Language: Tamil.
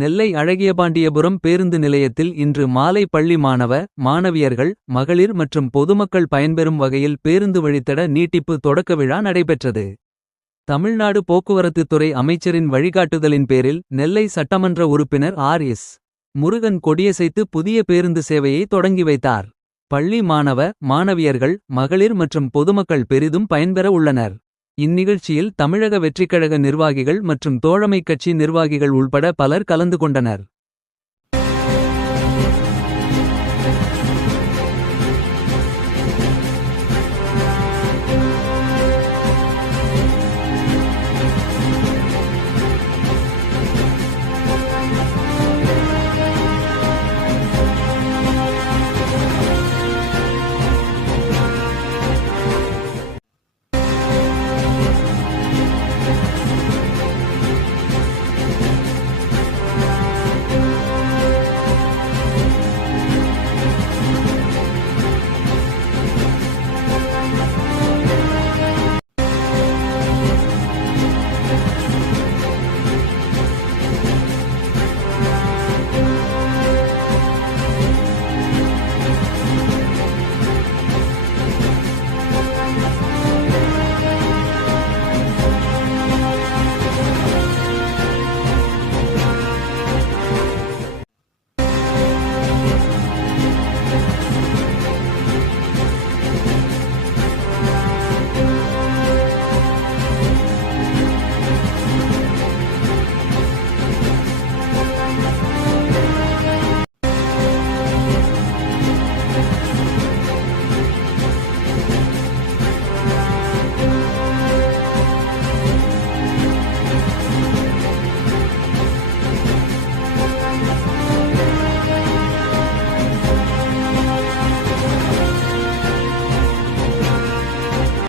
நெல்லை அழகியபாண்டியபுரம் பேருந்து நிலையத்தில் இன்று மாலை பள்ளி மாணவியர்கள், மகளிர் மற்றும் பொதுமக்கள் பயன்பெறும் வகையில் பேருந்து வழித்தட நீட்டிப்பு தொடக்க விழா நடைபெற்றது. தமிழ்நாடு போக்குவரத்துத் துறை அமைச்சரின் வழிகாட்டுதலின் பேரில் நெல்லை சட்டமன்ற உறுப்பினர் ஆர்.எஸ். முருகன் கொடியசைத்து புதிய பேருந்து சேவையை தொடங்கி வைத்தார். பள்ளி மாணவியர்கள், மகளிர் மற்றும் பொதுமக்கள் பெரிதும் பயன்பெற உள்ளனர். இந்நிகழ்ச்சியில் தமிழக வெற்றிக்கழக நிர்வாகிகள் மற்றும் தோழமைக் கட்சி நிர்வாகிகள் உள்பட பலர் கலந்து கொண்டனர்.